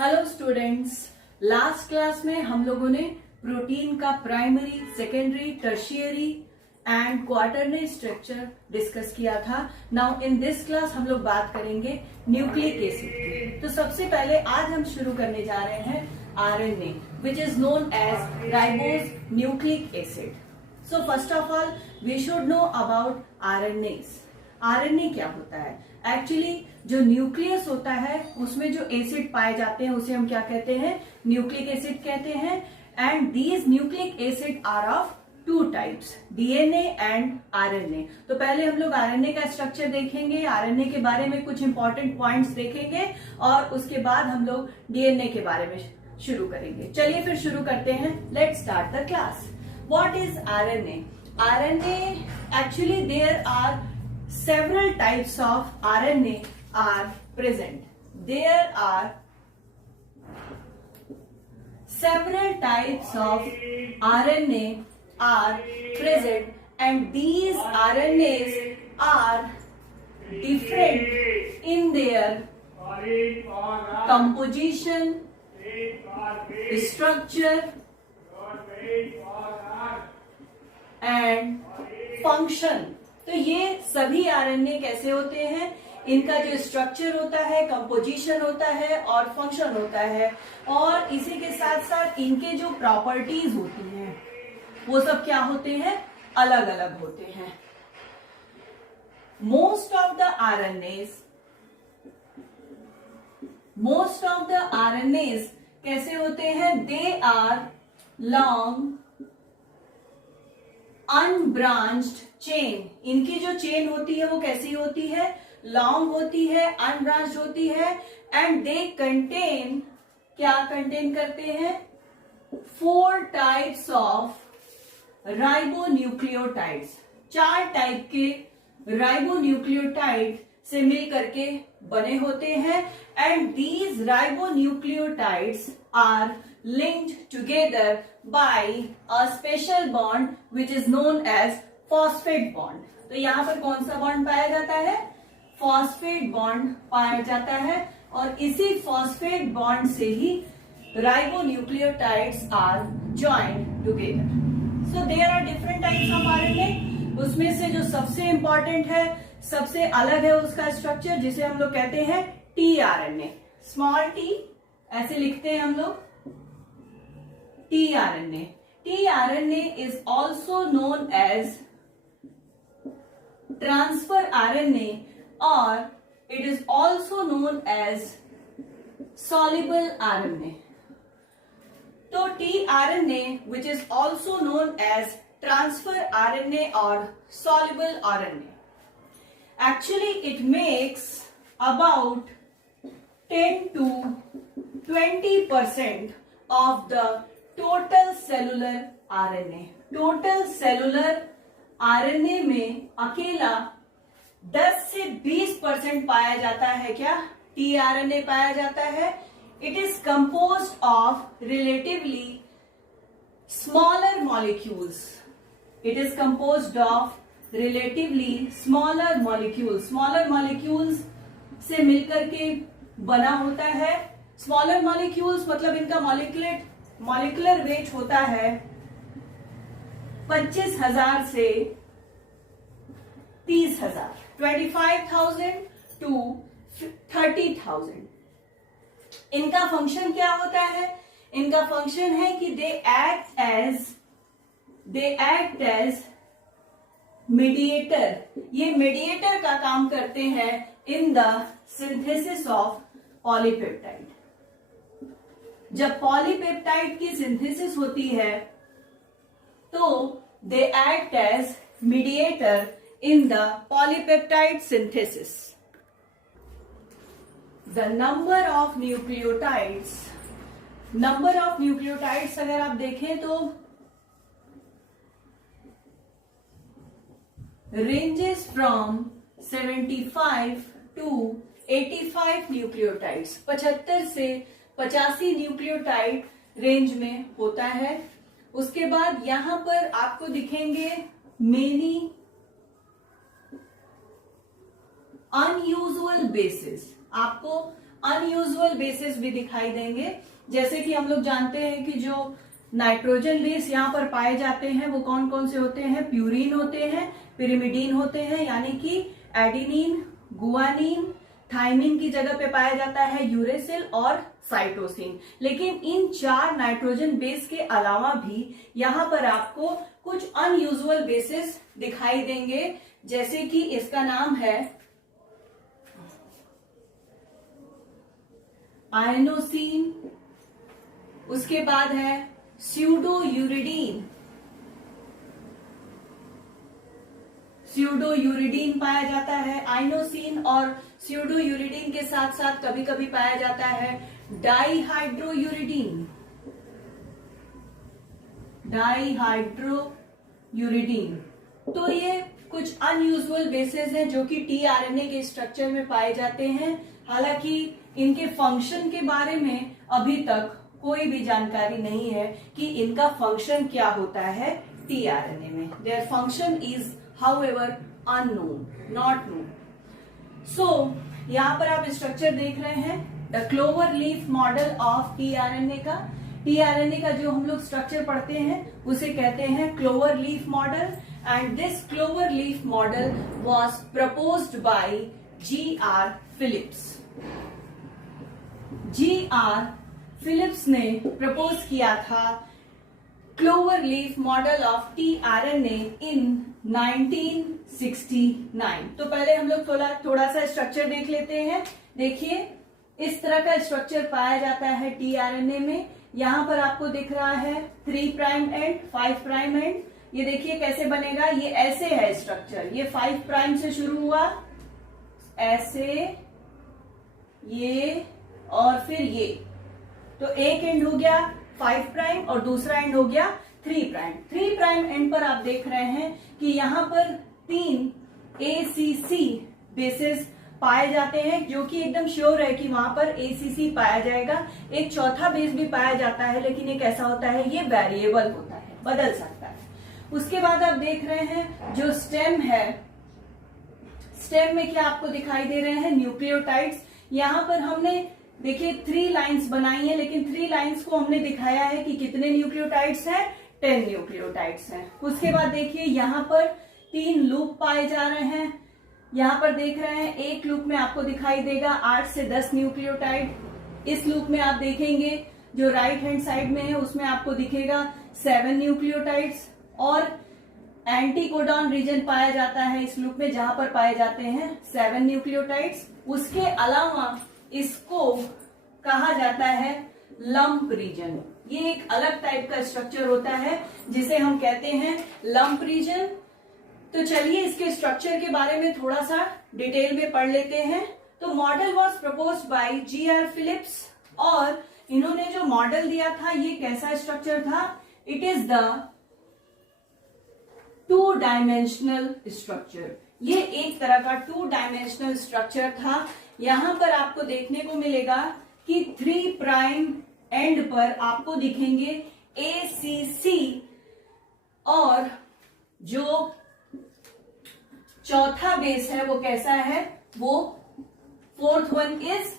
Hello students, last class में हम लोगों ने प्रोटीन का primary, secondary, tertiary and quaternary structure discuss किया था। नाउ इन दिस क्लास हम लोग बात करेंगे न्यूक्लिक एसिड की। तो सबसे पहले आज हम शुरू करने जा रहे हैं RNA, which is known as ribose nucleic acid. So first of all we should know about RNA. RNA क्या होता है? एक्चुअली जो न्यूक्लियस होता है उसमें जो एसिड पाए जाते हैं उसे हम क्या कहते हैं? न्यूक्लिक एसिड कहते हैं। And these nucleic acid are of two types, DNA and RNA. तो पहले हम लोग आरएनए का स्ट्रक्चर देखेंगे, आरएनए के बारे में कुछ इंपॉर्टेंट पॉइंट्स देखेंगे और उसके बाद हम लोग डीएनए के बारे में शुरू करेंगे। चलिए फिर शुरू करते हैं। Let's start the class. What is RNA? RNA, actually there are several types of RNA are present. There are several types of RNA are present and these RNAs are different in their composition, structure and function. तो ये सभी RNA कैसे होते हैं? इनका जो structure होता है, कंपोजिशन होता है और फंक्शन होता है, और इसी के साथ साथ इनके जो प्रॉपर्टीज होती हैं वो सब क्या होते हैं? अलग अलग होते हैं। मोस्ट ऑफ द आरएनएस कैसे होते हैं? They are long unbranched chain. इनकी जो चेन होती है वो कैसी होती है? लॉन्ग होती है, अनब्रांच्ड होती है। एंड दे कंटेन, क्या कंटेन करते हैं? 4 टाइप्स ऑफ राइबोन्यूक्लियोटाइड्स। 4 टाइप के राइबोन्यूक्लियोटाइड से मिल करके बने होते हैं। And these ribonucleotides are linked together by a special bond which is known as phosphate bond. तो यहां पर कौन सा बॉन्ड पाया जाता है? फॉस्फेट बॉन्ड पाया जाता है और इसी फॉस्फेट बॉन्ड से ही ribonucleotides are joined together. So there are different types of RNA. उसमें से जो सबसे इंपॉर्टेंट है, सबसे अलग है उसका स्ट्रक्चर, जिसे हम लोग कहते हैं टीआरएनए। स्मॉल टी ऐसे लिखते हैं हम लोग, tRNA. tRNA is also known as transfer RNA or it is also known as soluble RNA. So tRNA, which is also known as transfer RNA or soluble RNA, actually it makes about 10 to 20% of the total cellular RNA. Total cellular RNA में अकेला 10 से 20% पाया जाता है। क्या? TRNA पाया जाता है। It is composed of relatively smaller molecules. It is composed of relatively smaller molecules. Smaller molecules से मिलकर के बना होता है। स्मॉलर मॉलिक्यूल्स मतलब इनका मॉलिक्यूलर वेट होता है 25,000 से 30,000, 25,000 to 30,000। इनका फंक्शन क्या होता है? इनका फंक्शन है कि दे एक्ट एज मीडिएटर। ये मीडिएटर का काम करते हैं in the synthesis of polypeptide. जब पॉलीपेप्टाइड की सिंथेसिस होती है तो they act as mediator in the polypeptide synthesis. The number of nucleotides अगर आप देखें तो रेंजेस फ्रॉम 75 टू 85 न्यूक्लियोटाइड्स। 75 से 85 न्यूक्लियोटाइड रेंज में होता है। उसके बाद यहां पर आपको दिखेंगे मेनी अनयूजुअल बेसिस। आपको अनयूजुअल बेसिस भी दिखाई देंगे। जैसे कि हम लोग जानते हैं कि जो नाइट्रोजन बेस यहाँ पर पाए जाते हैं वो कौन कौन से होते हैं, प्यूरिन होते हैं, पिरिमिडीन होते हैं, यानी कि एडिनिन, गुआनिन, थाइमिन की जगह पे पाया जाता है यूरेसिल और साइटोसिन। लेकिन इन 4 नाइट्रोजन बेस के अलावा भी यहाँ पर आपको कुछ अनयूजुअल बेसिस दिखाई देंगे, जैसे कि इसका नाम है आयनोसिन, उसके बाद है स्यूडोयूरिडीन, स्यूडोयूरिडीन पाया जाता है। आइनोसिन और स्यूडोयूरिडीन के साथ साथ कभी कभी पाया जाता है डाईहाइड्रोयूरिडीन, डाईहाइड्रोयूरिडीन। तो ये कुछ अनयूजुअल बेसेस हैं जो कि टीआरएनए के स्ट्रक्चर में पाए जाते हैं। हालांकि इनके फंक्शन के बारे में अभी तक कोई भी जानकारी नहीं है कि इनका फंक्शन क्या होता है टीआरएनए में। Their function is however unknown, not known. So यहाँ पर आप स्ट्रक्चर देख रहे हैं the clover leaf model of tRNA का। टीआरएनए का जो हम लोग स्ट्रक्चर पढ़ते हैं उसे कहते हैं clover leaf model, and this clover leaf model was proposed by G.R. Phillips. G.R. Phillips ने प्रपोज किया था clover leaf model of tRNA in 1969। तो पहले हम लोग थोड़ा सा स्ट्रक्चर देख लेते हैं। देखिए इस तरह का स्ट्रक्चर पाया जाता है टीआरएनए में। यहाँ पर आपको दिख रहा है 3 प्राइम एंड 5 प्राइम एंड। ये देखिए कैसे बनेगा, ये ऐसे है स्ट्रक्चर। ये 5 प्राइम से शुरू हुआ ऐसे, ये और फिर ये, तो एक एंड हो गया 5 प्राइम और दूसरा एंड हो गया 3 प्राइम। 3 प्राइम एंड पर आप देख रहे हैं कि यहाँ पर 3 ACC बेसिस पाए जाते हैं, जो कि एकदम श्योर है कि वहां पर ACC पाया जाएगा। एक चौथा बेस भी पाया जाता है, लेकिन ये कैसा होता है, ये वेरिएबल होता है, बदल सकता है। उसके बाद आप देख रहे हैं जो स्टेम है, स्टेम में क्या आपको दिखाई दे रहे हैं, न्यूक्लियोटाइड्स। यहाँ पर हमने देखिए 3 लाइंस बनाई है, लेकिन 3 लाइंस को हमने दिखाया है कि कितने न्यूक्लियोटाइड्स हैं, 10 न्यूक्लियोटाइड्स हैं। उसके बाद देखिए यहाँ पर 3 लूप पाए जा रहे हैं। यहाँ पर देख रहे हैं एक लूप में आपको दिखाई देगा 8 से 10 न्यूक्लियोटाइड। इस लूप में आप देखेंगे जो राइट हैंड साइड में है उसमें आपको दिखेगा 7 न्यूक्लियोटाइड्स, और एंटीकोडॉन रीजन पाया जाता है इस लूप में, जहां पर पाए जाते हैं 7 न्यूक्लियोटाइड्स। उसके अलावा इसको कहा जाता है लंप रीजन। ये एक अलग टाइप का स्ट्रक्चर होता है जिसे हम कहते हैं लंप रीजन। तो चलिए इसके स्ट्रक्चर के बारे में थोड़ा सा डिटेल में पढ़ लेते हैं। तो model was proposed by G.R. Phillips, और इन्होंने जो मॉडल दिया था ये कैसा स्ट्रक्चर था, it is the 2 dimensional structure. ये एक तरह का 2 डायमेंशनल स्ट्रक्चर था। यहां पर आपको देखने को मिलेगा कि 3 प्राइम एंड पर आपको दिखेंगे ACC, और जो चौथा बेस है वो कैसा है, वो 4th one is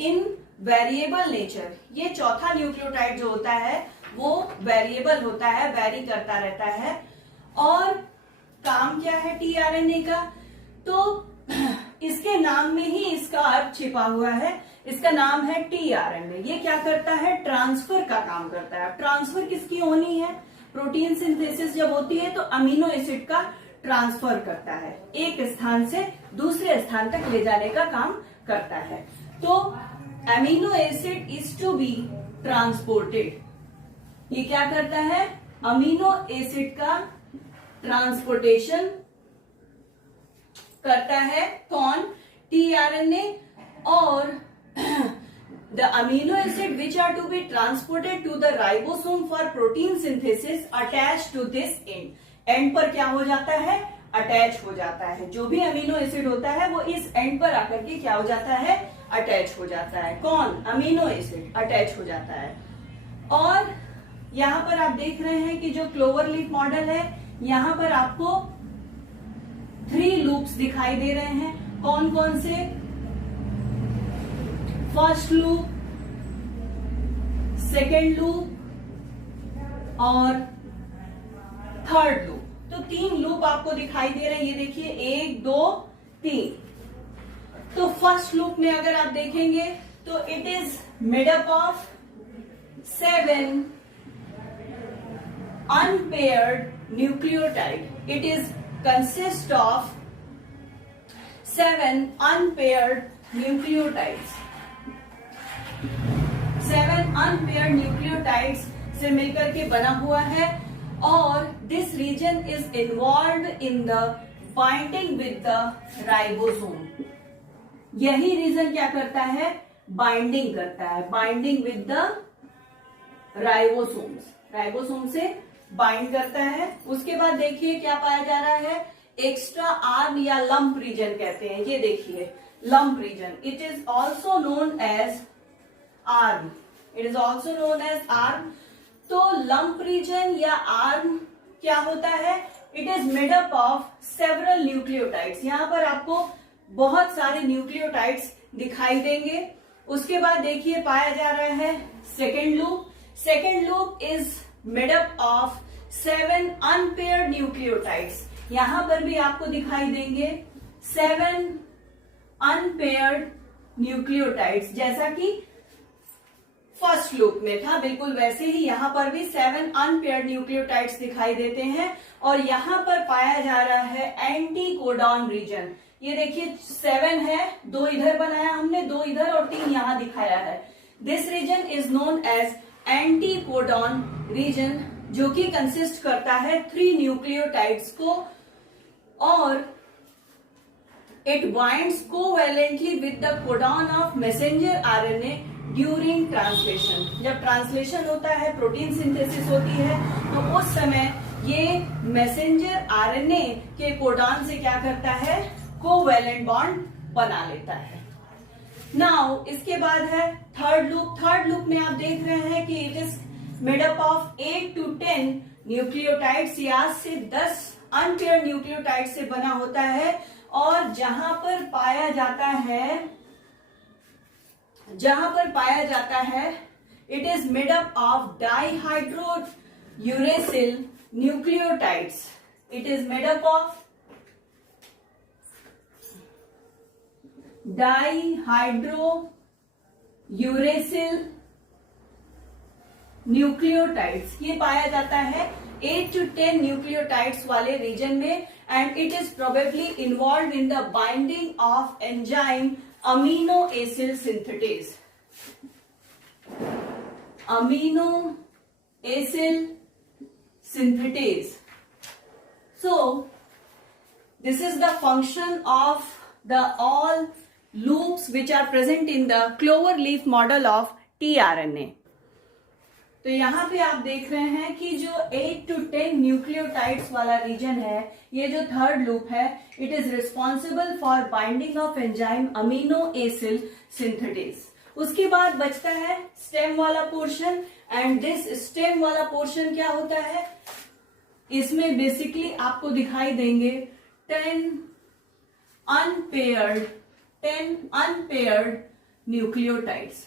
in variable nature. ये चौथा न्यूक्लियोटाइड जो होता है वो वेरिएबल होता है, वेरी करता रहता है। और काम क्या है टीआरएनए का, तो इसके नाम में ही इसका अर्थ छिपा हुआ है। इसका नाम है टीआरएनए। ये क्या करता है, ट्रांसफर का काम करता है। ट्रांसफर किसकी होनी है, प्रोटीन सिंथेसिस जब होती है तो अमीनो एसिड का ट्रांसफर करता है, एक स्थान से दूसरे स्थान तक ले जाने का काम करता है। तो amino acid is to be transported. ये क्या करता है, अमीनो एसिड का ट्रांसपोर्टेशन करता है। कौन, टीआरएनए। और the amino acid which are to be transported to the ribosome for protein synthesis attach to this end. End पर क्या हो जाता है, अटैच हो जाता है। जो भी अमीनो एसिड होता है वो इस एंड पर आकर के क्या हो जाता है, अटैच हो जाता है। कौन, अमीनो एसिड अटैच हो जाता है। और यहाँ पर आप देख रहे हैं कि जो क्लोवर लीफ मॉडल है, यहाँ पर आपको 3 लूप्स दिखाई दे रहे हैं। कौन कौन से, फर्स्ट लूप, सेकेंड लूप और थर्ड लूप। तो 3 लूप आपको दिखाई दे रहे हैं, ये देखिए 1 2 3। तो फर्स्ट लूप में अगर आप देखेंगे तो it is made up of 7 unpaired nucleotide. It is consist of 7 unpaired nucleotides. 7 unpaired nucleotides से मिलकर के बना हुआ है और this region is involved in the binding with the ribosome. यही रीजन क्या करता है, बाइंडिंग करता है, binding with the ribosomes, ribosome से बाइंड करता है। उसके बाद देखिए क्या पाया जा रहा है, एक्स्ट्रा आर्म या लंप रीजन कहते हैं, ये देखिए lump region, it is also known as arm, it is also known as arm. तो लंप रीजन या आर्म क्या होता है, it is made up of several nucleotides. यहां पर आपको बहुत सारे न्यूक्लियोटाइड्स दिखाई देंगे। उसके बाद देखिए पाया जा रहा है second loop. Second loop is made up of 7 unpaired nucleotides. यहां पर भी आपको दिखाई देंगे 7 अनपेयर्ड न्यूक्लियोटाइड्स, जैसा कि फर्स्ट लूप में था, बिल्कुल वैसे ही यहां पर भी 7 अनपेयर्ड न्यूक्लियोटाइड्स दिखाई देते हैं। और यहां पर पाया जा रहा है एंटी कोडॉन रीजन। ये देखिए 7 है, 2 इधर बनाया हमने, 2 इधर और 3 यहां दिखाया है। This region is known as anticodon region, जो कि कंसिस्ट करता है 3 न्यूक्लियोटाइड्स को और it binds covalently with the codon of messenger RNA during translation. जब ट्रांसलेशन होता है, प्रोटीन सिंथेसिस होती है, तो उस समय ये मैसेंजर आरएनए के कोडॉन से क्या करता है, कोवैलेंट बॉन्ड बना लेता है। नाउ इसके बाद है थर्ड लूप। थर्ड लूप में आप देख रहे हैं कि it is made up of 8 to 10 nucleotides, या से 10 अनपेयर्ड न्यूक्लियोटाइड से बना होता है। और जहां पर पाया जाता है it is made up of डाइहाइड्रो uracil nucleotides. It is made up of डाइहाइड्रो uracil nucleotides. ये पाया जाता है 8 to 10 न्यूक्लियोटाइड्स वाले रीजन में and it is probably involve in the binding of enzyme amino acid synthetase. Amino acid synthetase. So this is the function of the all loops which are present in the clover leaf model of tRNA. तो यहाँ पे आप देख रहे हैं कि जो 8 to 10 nucleotides वाला रीजन है, ये जो थर्ड लूप है, it is responsible for binding of enzyme amino acid synthetase. उसके बाद बचता है स्टेम वाला पोर्शन एंड दिस स्टेम वाला पोर्शन क्या होता है, इसमें बेसिकली आपको दिखाई देंगे 10 अनपेयर्ड न्यूक्लियोटाइड्स।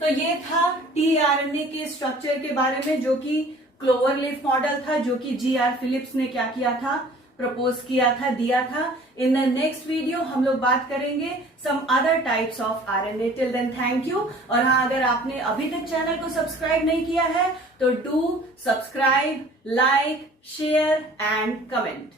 तो ये था टीआरएनए के स्ट्रक्चर के बारे में, जो कि क्लोवर लीफ मॉडल था, जो कि जीआर फिलिप्स ने क्या किया था, प्रपोज किया था, दिया था। इन द नेक्स्ट वीडियो हम लोग बात करेंगे some other types of RNA. Till then thank you. और हाँ, अगर आपने अभी तक चैनल को सब्सक्राइब नहीं किया है तो do subscribe, like, share and comment.